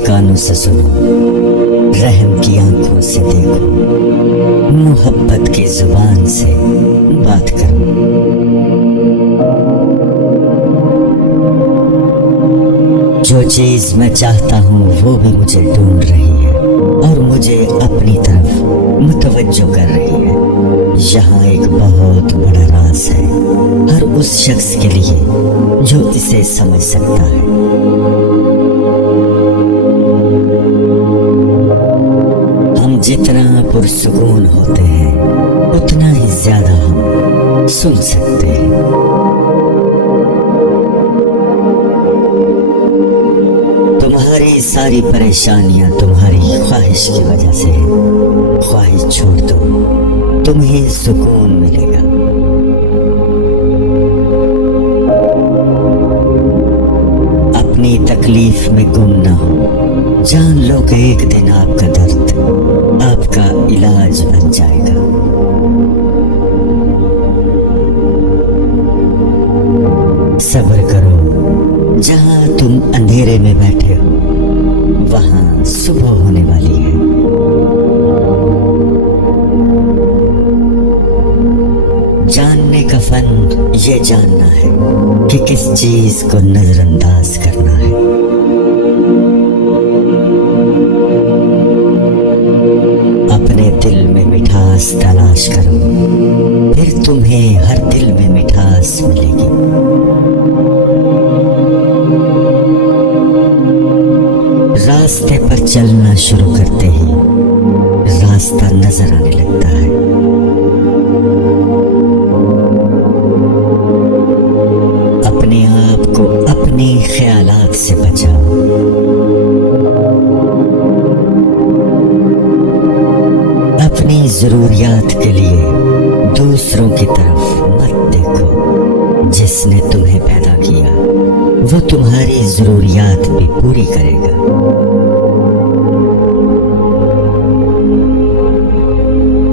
कानों से सुनो, रहम की आंखों से देखो, मोहब्बत की जुबान से बात करो। जो चीज मैं चाहता हूँ वो भी मुझे ढूंढ रही है और मुझे अपनी तरफ मुतवज्जो कर रही है। यहाँ एक बहुत बड़ा राज है हर उस शख्स के लिए जो इसे समझ सकता है। हम जितना पुरसुकून होते हैं उतना ही ज्यादा हम सुन सकते हैं। तुम्हारी सारी परेशानियां तुम्हारी ख्वाहिश की वजह से है। ख्वाहिश छोड़ दो, तुम्हें सुकून मिलेगा। अपनी तकलीफ में गुम ना हो, जान लो कि एक दिन आपका दर्द आपका इलाज बन जाएगा। सब्र करो, जहां तुम अंधेरे में बैठे हो वहां सुबह होने वाली है। जानने का फन ये जानना है कि किस चीज को नजरअंदाज करना है। अपने दिल में मिठास तलाश करो, फिर तुम्हें हर दिल में मिठास मिलेगी। रास्ते पर चलना शुरू करते ही रास्ता नजर आने लगता है। अपने आप को अपने ख्यालात से बचाओ। अपनी जरूरियात के लिए दूसरों की तरफ मत देखो। जिसने तुम्हें पैदा किया वो तुम्हारी जरूरियात भी पूरी करेगा।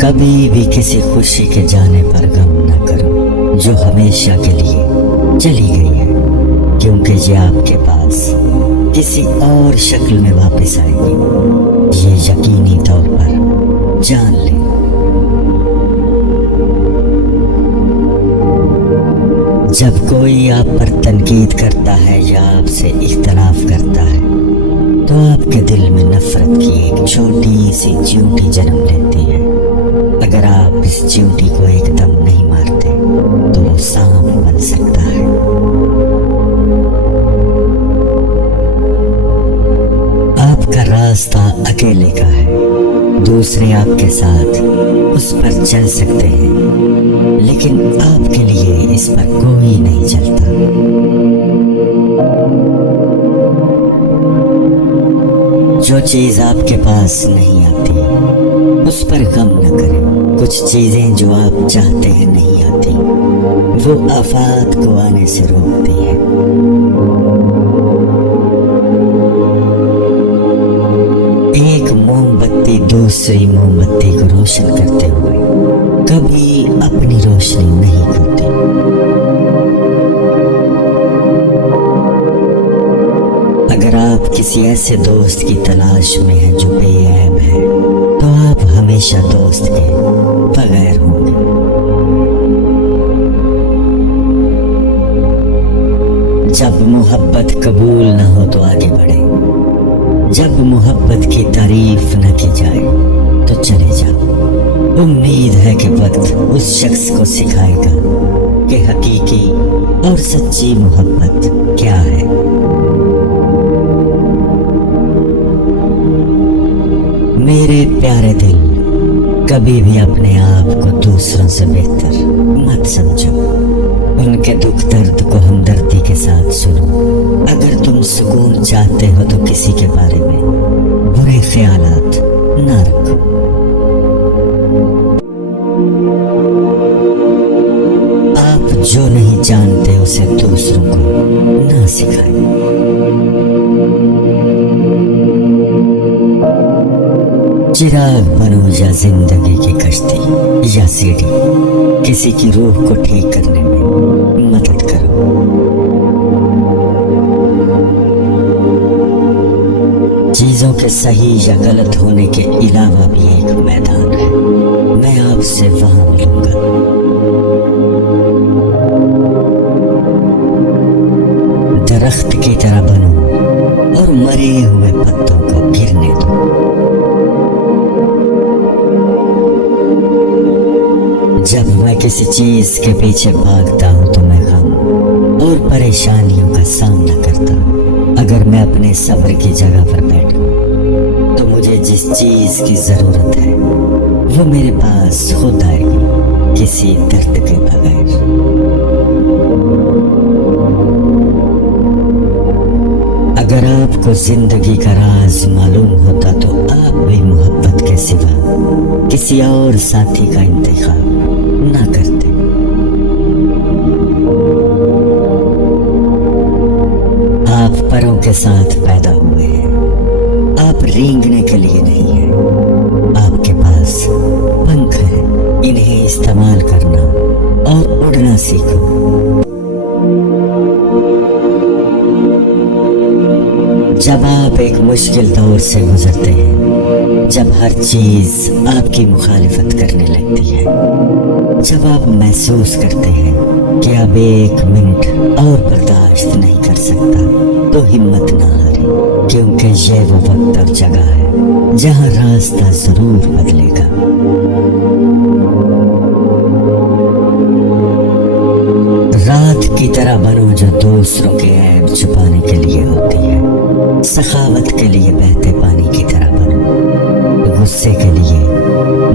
कभी भी किसी खुशी के जाने पर गम न करो जो हमेशा के लिए चली गई है, क्योंकि ये आपके पास किसी और शक्ल में वापस आएगी। ये यकीनी तौर पर जान ले। जब कोई आप पर तनकीद करता है या आपसे इख्तलाफ करता है तो आपके दिल में नफरत की एक छोटी सी चींटी जन्म लेती है। अगर आप इस चींटी को एकदम नहीं मारते तो वो सांप बन सकता है। आपका रास्ता अकेले का है, दूसरे आपके साथ उस पर चल सकते हैं, लेकिन आपके लिए इस पर कोई नहीं चलता। जो चीज आपके पास नहीं आती उस पर गम न करें। कुछ चीजें जो आप चाहते हैं नहीं आती, वो आफात को आने से रोकती है। एक मोमबत्ती दूसरी मोमबत्ती को रोशन करते हुए कभी अपनी रोशनी नहीं खोती। अगर आप किसी ऐसे दोस्त की तलाश में हैं जो बेऐब है तो आप हमेशा दोस्त के बगैर होंगे। जब मोहब्बत कबूल न हो तो आगे बढ़े। जब मोहब्बत की तारीफ न की जाए तो चले जाओ। उम्मीद है कि वक्त उस शख्स को सिखाएगा कि हकीकी और सच्ची मोहब्बत क्या है। मेरे प्यारे दिल, कभी भी अपने आप को दूसरों से बेहतर मत समझो। उनके दुख दर्द को हमदर्दी के साथ सुनो। अगर तुम सुकून चाहते हो तो किसी के बारे में बुरे ख्यालात ना रखो। आप जो नहीं जानते उसे दूसरों को ना सिखाएं। चिराग बनो या जिंदगी की कश्ती या सीढ़ी, किसी की रूह को ठीक करने में मदद करो। चीजों के सही या गलत होने के अलावा भी एक मैदान है। मैं आपसे वहां मिलूंगा। दरख्त की तरह बनूं और मरे हुए पत्तों को गिरने दूं। जब मैं किसी चीज के पीछे भागता हूं तो मैं गम और परेशानियों का सामना करता हूं। अगर मैं अपने सब्र की जगह पर बैठूं तो मुझे जिस चीज की जरूरत है वो मेरे पास खुद आएगी, किसी दर्द के बगैर। अगर आपको जिंदगी का राज मालूम होता तो आप भी मोहब्बत के सिवा किसी और साथी का इंतखाब ना करते। आप परों के साथ पैदा हुए हैं, आप रेंगने के लिए नहीं हैं। आपके पास पंख हैं, इन्हें इस्तेमाल करना और उड़ना सीखो। जब आप एक मुश्किल दौर से गुजरते हैं, जब हर चीज आपकी मुखालिफत करने लगती है, जब आप महसूस करते हैं कि अब एक मिनट और बर्दाश्त नहीं कर सकता, तो हिम्मत ना हारें, क्योंकि ये वो वक्त और जगह है जहां रास्ता जरूर बदलेगा। रात की तरह बनो जो दूसरों के ऐब छुपाने के लिए होती है। सखावत के लिए बहते पानी की तरह बनो, गुस्से के लिए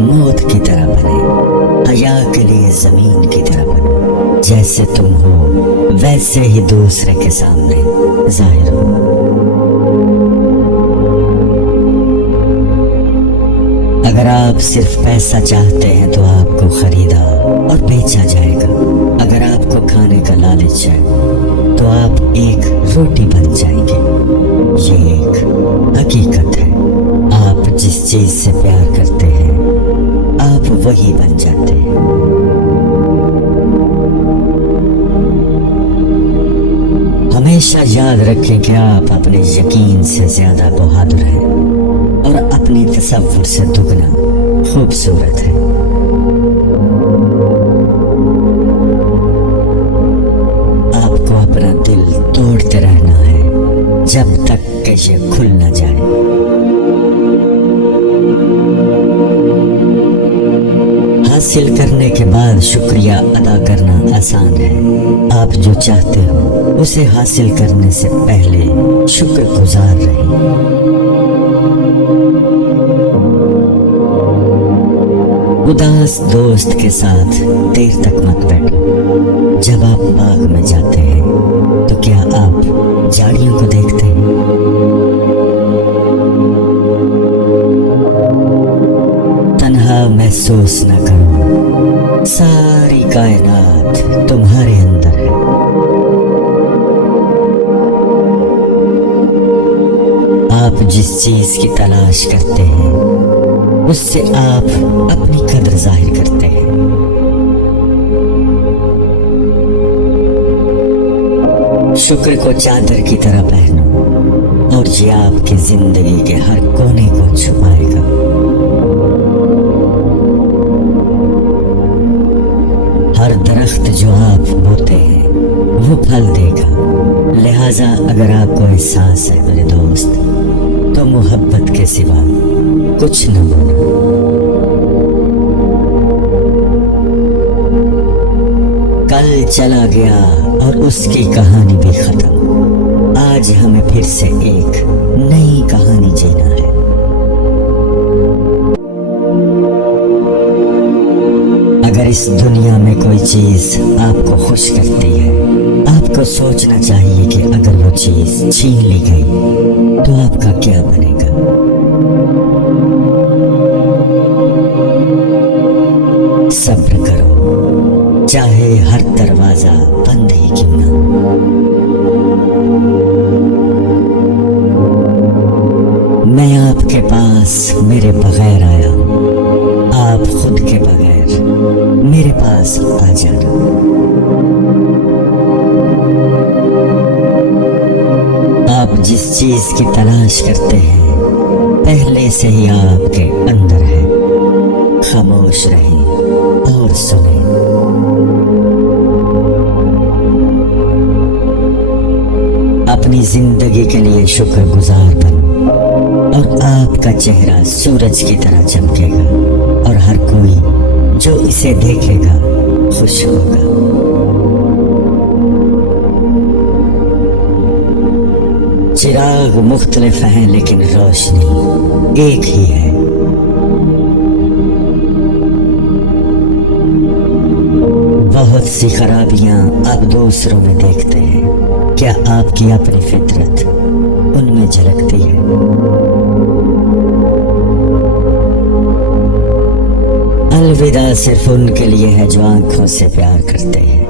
मौत की तरह बने, हया के लिए जमीन की तरह बनो। जैसे तुम हो वैसे ही दूसरे के सामने जाहिर हो। अगर आप सिर्फ पैसा चाहते हैं तो आपको खरीदा और बेचा जाएगा। अगर आपको खाने का लालच है तो आप एक रोटी बन जाएंगे। ये एक हकीकत है। आप जिस चीज से प्यार करते हैं आप वही बन जाते हैं। हमेशा याद रखें कि आप अपने यकीन से ज्यादा बहादुर हैं और अपनी तसव्वुर से दुगना खूबसूरत है। आपको अपना दिल तोड़ते रहना है जब तक कि ये खुल न जाए। हासिल करने के बाद शुक्रिया अदा करना आसान है। आप जो चाहते हो उसे हासिल करने से पहले शुक्रगुजार रहें। उदास दोस्त के साथ देर तक मत बैठो। जब आप बाग में जाते हैं तो क्या आप झाड़ियों को देखते हैं? तन्हा महसूस न करो, सारी कायनात तुम्हारे अंदर है। आप जिस चीज की तलाश करते हैं उससे आप अपनी कदर जाहिर करते हैं। शुक्र को चादर की तरह पहनो और ये आपकी जिंदगी के हर कोने को छुपाएगा। हर दरख्त जो आप बोते हैं वो फल देगा। लिहाजा अगर आपको एहसास है मेरे दोस्त, तो मोहब्बत के सिवा कुछ न बोलो। कल चला गया और उसकी कहानी भी खत्म। आज हमें फिर से एक नई कहानी जीना है। अगर इस दुनिया में कोई चीज आपको खुश करती है, आपको सोचना चाहिए कि अगर वो चीज छीन ली गई तो आपका क्या बनेगा। सब्र करो, चाहे हर दरवाजा बंद ही क्यों ना। मैं आपके पास मेरे बगैर आया हूं, आप खुद के बगैर मेरे पास आ जाना। आप जिस चीज की तलाश करते हैं पहले से ही आपके अंदर है। खामोश रहें और सुने। अपनी जिंदगी के लिए शुक्रगुजार बनो और आपका चेहरा सूरज की तरह चमकेगा और हर कोई जो इसे देखेगा खुश होगा। चिराग मुख्तलिफ हैं लेकिन रोशनी एक ही है। बहुत सी खराबियां आप दूसरों में देखते हैं, क्या आपकी अपनी फितरत उनमें झलकती है? अलविदा सिर्फ उनके लिए है जो आंखों से प्यार करते हैं,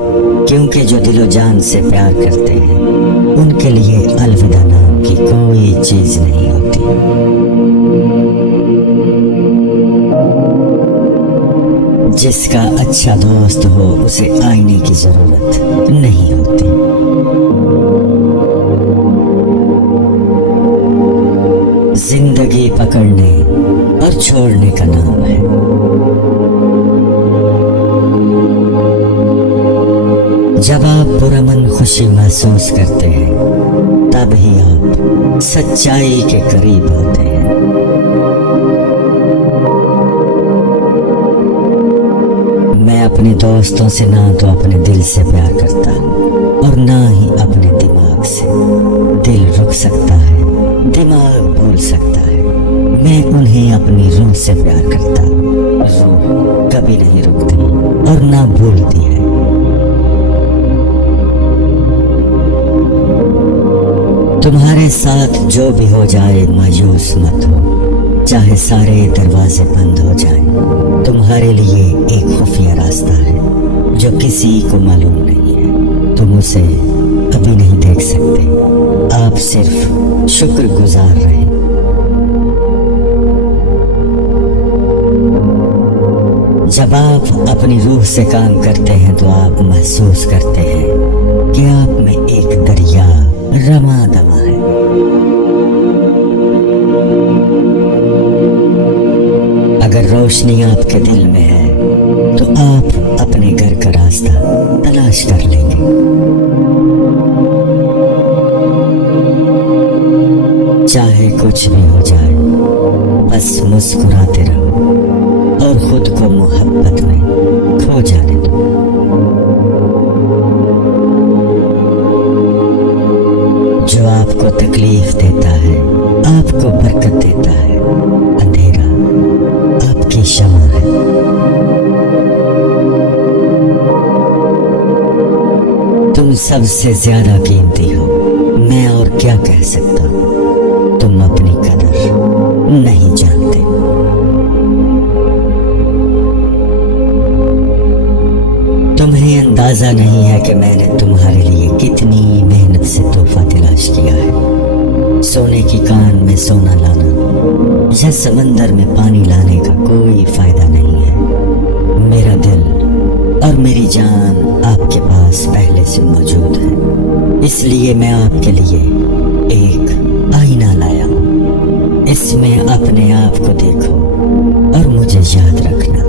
क्योंकि जो दिलो जान से प्यार करते हैं उनके लिए अलविदा नाम की कोई चीज नहीं होती। जिसका अच्छा दोस्त हो उसे आईने की जरूरत नहीं होती। जिंदगी पकड़ने और छोड़ने का नाम है। जब आप पुरअमन खुशी महसूस करते हैं तब ही आप सच्चाई के करीब होते हैं। मैं अपने दोस्तों से ना तो अपने दिल से प्यार करता और ना ही अपने दिमाग से। दिल रुक सकता है, दिमाग भूल सकता है, मैं उन्हें अपनी रूह से प्यार करता। रूह कभी नहीं रुकती और ना भूलती है। तुम्हारे साथ जो भी हो जाए मायूस मत हो, चाहे सारे दरवाजे बंद हो जाएं। तुम्हारे लिए एक खुफिया रास्ता है जो किसी को मालूम नहीं है। तुम उसे अभी नहीं देख सकते, आप सिर्फ शुक्रगुजार रहें। जब आप अपनी रूह से काम करते हैं तो आप महसूस करते हैं कि आप में एक दरिया रमा दमा है। अगर रोशनी आपके दिल में है तो आप अपने घर का रास्ता तलाश कर लेंगे। चाहे कुछ भी हो जाए, बस मुस्कुराते रहो और खुद को मोहब्बत में खो जाने दो। जो आपको तकलीफ देता है आपको बरकत देता है। अंधेरा आपकी शमा है। तुम सबसे ज्यादा कीमती हो, मैं और क्या कह सकता हूँ। तुम अपनी कदर नहीं जानते। तुम्हें अंदाजा नहीं है कि मैंने तुम्हारे लिए कितनी मेहनत से तोहफा तलाश किया है। सोने की कान में सोना लाना या समंदर में पानी लाने का कोई फायदा नहीं है। मेरा दिल और मेरी जान आपके पास पहले से मौजूद है, इसलिए मैं आपके लिए एक आईना लाया हूँ। इसमें अपने आप को देखो और मुझे याद रखना।